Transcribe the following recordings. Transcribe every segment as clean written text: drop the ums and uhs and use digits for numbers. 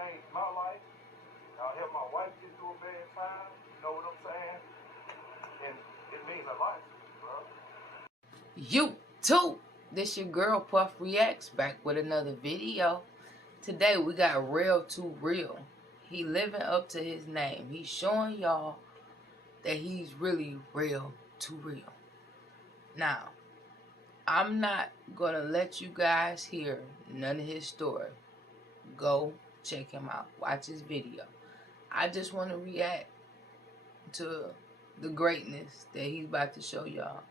changed my life. I helped my wife get through a bad time. You know what I'm saying? And it means a lot to me, bro. You too. This your girl Puff Reacts back with another video. Today we got Rell to Real. He living up to his name. He's showing y'all that he's really real to real. Now, I'm not gonna let you guys hear none of his story. Go check him out. Watch his video. I just want to react to the greatness that he's about to show y'all.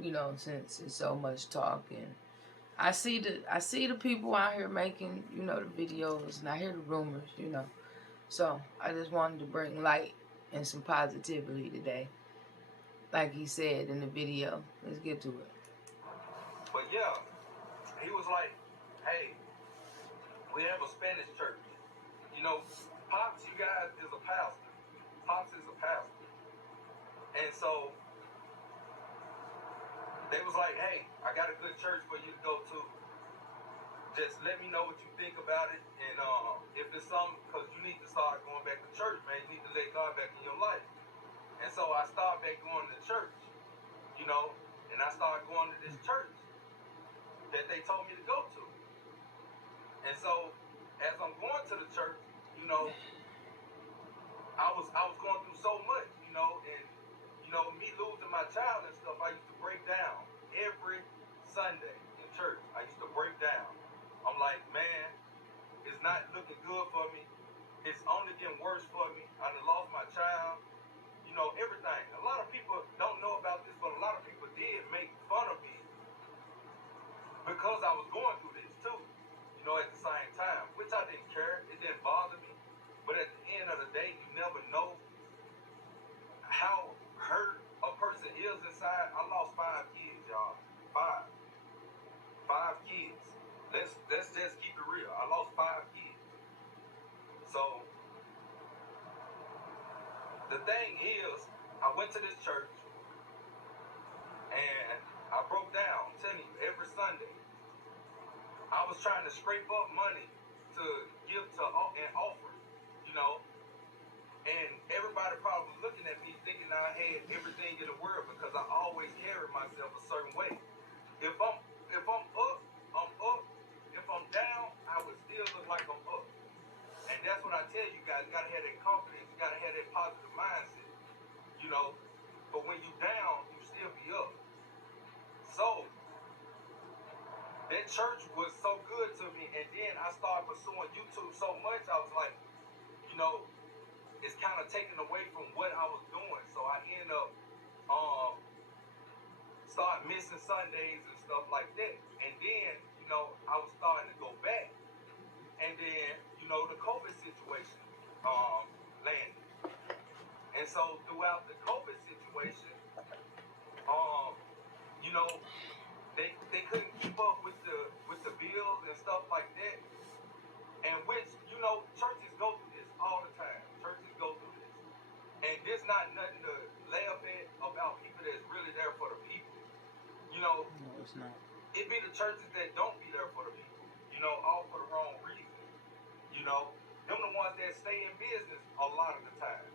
You know, since it's so much talking. I see the people out here making, the videos, and I hear the rumors, So I just wanted to bring light and some positivity today. Like he said in the video. Let's get to it. But yeah, he was like, hey, we have a Spanish church. You know, Pops, you guys, is a pastor. Pops is a pastor. And so they was like, hey, I got a good church for you to go to. Just let me know what you think about it. And if it's something, because you need to start going back to church, man. You need to let God back in your life. And so I started back going to church, and I started going to this church that they told me to go to. And so as I'm going to the church, I was going through so much, and me losing my child and stuff, I used to break down every Sunday in church. I used to break down. I'm like, man, it's not looking good for me. It's only getting worse for me. I done lost my child, everything. A lot of people don't know about this, but a lot of people did make fun of me because I was going through this too, at the same time, which I didn't care. It didn't bother me. But at the end of the day, you never know how hurt a person is inside. I lost 5 kids, y'all. Five kids. Let's just keep it real. I lost 5 kids. So the thing is, I went to this church and I broke down. I'm telling you, every Sunday I was trying to scrape up money to give to an offering, and everybody probably was looking at me thinking I had everything in the world because I always carried myself a certain way. If I'm up, I'm up. If I'm down, I would still look like I'm up. And that's what I tell you guys. You gotta have that confidence. You gotta have that positive mindset. But when you down, you still be up. So that church was so good to me, and then I started pursuing YouTube so much. I was like, it's kind of taken away from what I was doing. So I ended up start missing Sundays and stuff like that. And then, I was starting to go back. And then, the COVID situation landed. And so throughout the COVID situation, you know, they couldn't keep up with the bills and stuff like that. And which, churches go through this all the time. Churches go through this. And there's not nothing to laugh at about people that's really there for the people. No, it's not. It be the churches that don't be there for the people, all for the wrong reason. Them the ones that stay in business a lot of the time.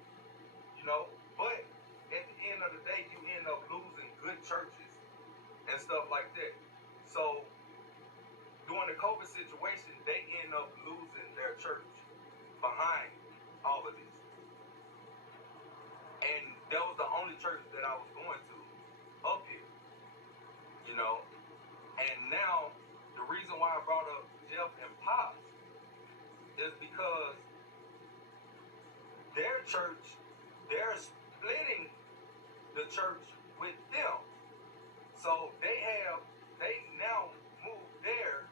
But at the end of the day, you end up losing good churches and stuff like that. So during the COVID situation, they end up losing their church behind all of this. And that was the only church that I was going to up here. And now the reason why I brought up Jeff and Pops is because their church, they're splitting the church with them. So they now moved there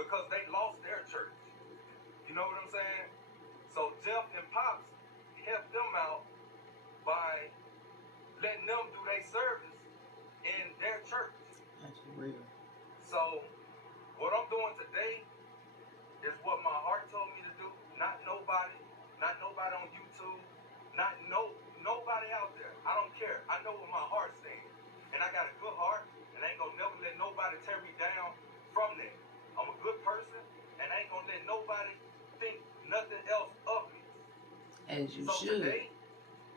because they lost their church. You know what I'm saying? So Jeff and Pops helped them out by letting them do their service in their church. That's real. So what I'm doing today is what my heart told me to do. Not nobody on YouTube, nobody out there. I don't care. I know what my heart's saying. And I got a good heart, and I ain't gonna never let nobody tear me down from that. I'm a good person, and I ain't gonna let nobody As you So should. today,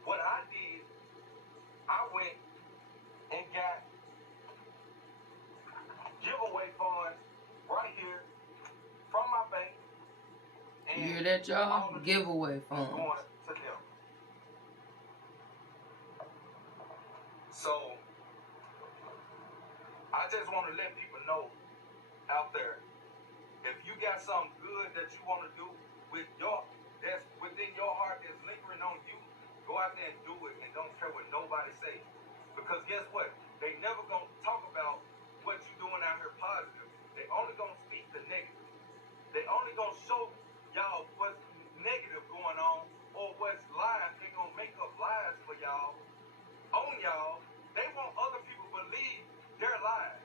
what I did, I went and got giveaway funds right here from my bank. And you hear that, y'all? Giveaway funds. Going to them. So I just want to let people know out there, if you got something good that you want to do with that's within your heart, that's lingering on you, go out there and do it, and don't care what nobody says. Because guess what? They never gonna talk about what you doing out here positive. They only gonna speak the negative. They only gonna show y'all what's negative going on or what's lies. They gonna make up lies for y'all, on y'all. They want other people to believe their lies.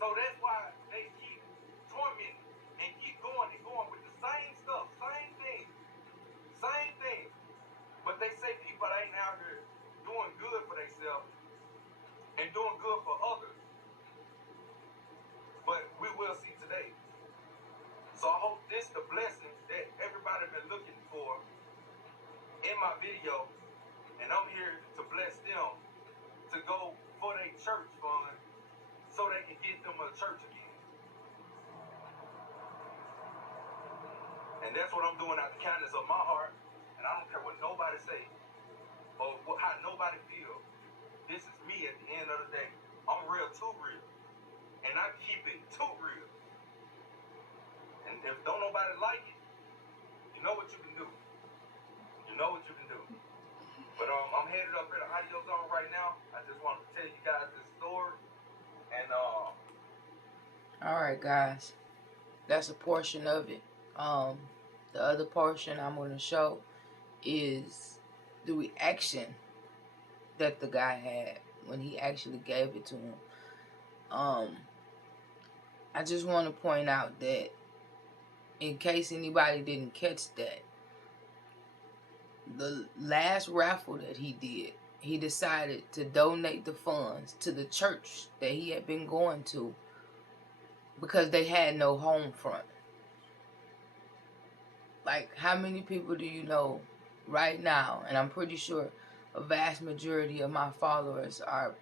So that's why they keep tormenting and keep going and going with the same stuff, same thing. But they say people ain't out here doing good for themselves and doing good for others. But we will see today. So I hope this is the blessing that everybody been looking for in my video, and I'm here to bless them to go for their church fund so they can get them a church again. And that's what I'm doing out the kindness of my heart, and I don't care what nobody say or how nobody feel. This is me at the end of the day. I'm real too real, and I keep it too real. And if don't nobody like it, you know what you can do. You know what you can do. But I'm headed up at the audio zone right now. I just wanted to tell you guys this story. And Alright, guys. That's a portion of it. The other portion I'm going to show is the reaction that the guy had when he actually gave it to him. I just want to point out that in case anybody didn't catch that, the last raffle that he did, he decided to donate the funds to the church that he had been going to because they had no home front. Like, how many people do you know right now? And I'm pretty sure a vast majority of my followers are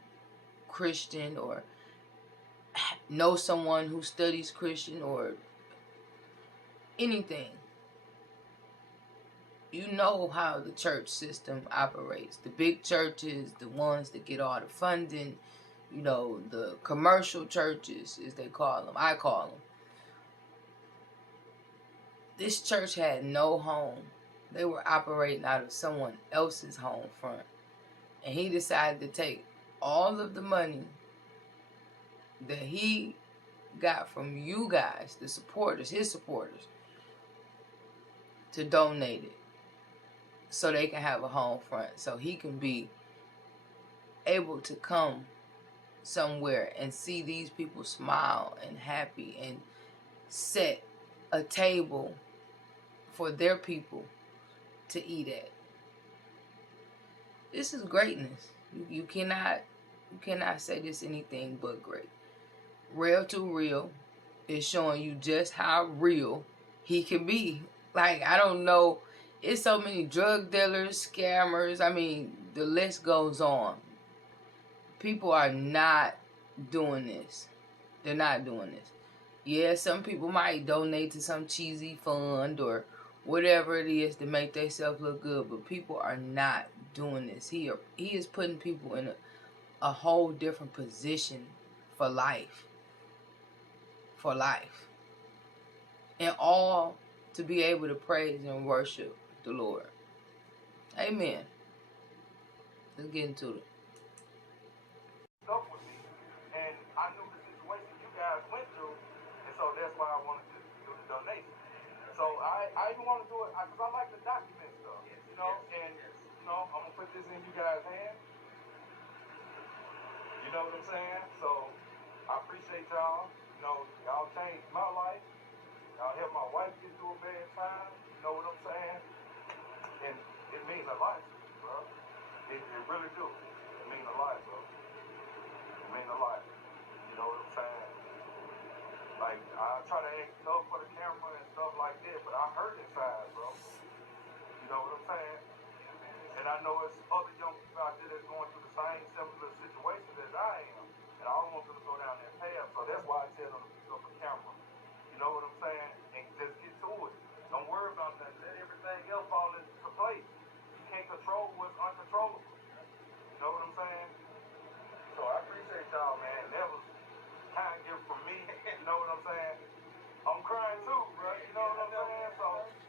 Christian or know someone who studies Christian or anything. You know how the church system operates. The big churches, the ones that get all the funding, you know, the commercial churches, as they call them. I call them. This church had no home. They were operating out of someone else's home front. And he decided to take all of the money that he got from you guys, the supporters, his supporters, to donate it so they can have a home front, so he can be able to come somewhere and see these people smile and happy and set a table for their people to eat at. This is greatness. You cannot say this anything but great. Rell to Real is showing you just how real he can be. Like, I don't know, it's so many drug dealers, scammers, I mean, the list goes on. People are not doing this. They're not doing this. Yeah, some people might donate to some cheesy fund or whatever it is to make themselves look good, but people are not doing this. He is putting people in a whole different position for life. For life. And all to be able to praise and worship the Lord. Amen. Let's get into it. Stuff with me, and I knew the situation you guys went through, and so that's why I wanted to do the donation. So I even want to do it because I like to document stuff, you know, and you know I'm gonna put this in you guys' hands. You know what I'm saying? So I appreciate y'all. You know, y'all changed my life. Y'all helped my wife get through a bad time. You know what I'm saying? And it means a lot to me, bro. It really do. It means a lot, bro. It means a lot. You know what I'm saying? Like, I try to act tough for the camera and stuff like that, but I hurt inside, bro. You You know what I'm saying? And I know it's other young people out there that's going through the same similar situations as I am. And I don't want them to go down that path. So that's why I tell them to pick up a camera. You know what I'm saying? And just get to it. Don't worry about that. Let everything else fall into place. You can't control what's uncontrollable. You know what I'm saying? So I appreciate y'all, man. That was kind of gift from me. You know what I'm saying? I'm crying too, bro. You know what I'm saying? So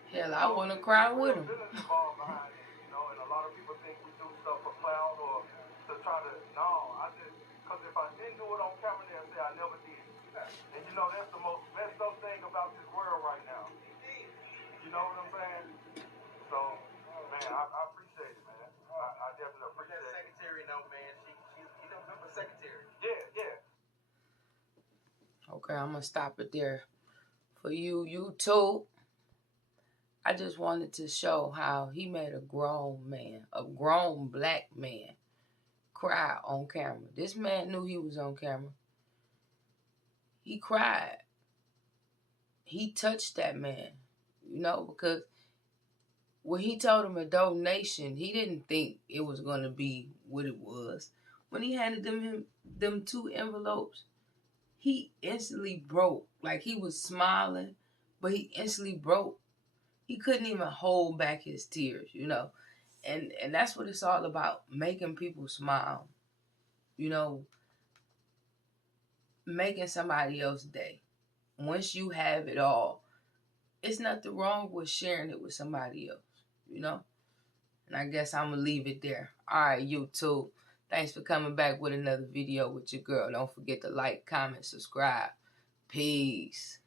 hell, I want to cry with him. Involved behind it, you know, and a lot of people think we do stuff for clout or to try to. No, I just because if I didn't do it on camera, they'll say I never did. And you know that's the most messed up thing about this world right now. You know what I'm saying? So, man, I appreciate it, man. I definitely appreciate it. That secretary note, man. She's a member secretary. Yeah. Okay, I'm gonna stop it there. For you too. I just wanted to show how he made a grown man, a grown black man, cry on camera. This man knew he was on camera. He cried. He touched that man, you know, because when he told him a donation, he didn't think it was going to be what it was. When he handed them 2 envelopes, he instantly broke. Like, he was smiling, but he instantly broke. He couldn't even hold back his tears, you know. And that's what it's all about, making people smile, you know, making somebody else's day. Once you have it all, it's nothing wrong with sharing it with somebody else, you know. And I guess I'm going to leave it there. All right, YouTube. Thanks for coming back with another video with your girl. Don't forget to like, comment, subscribe. Peace.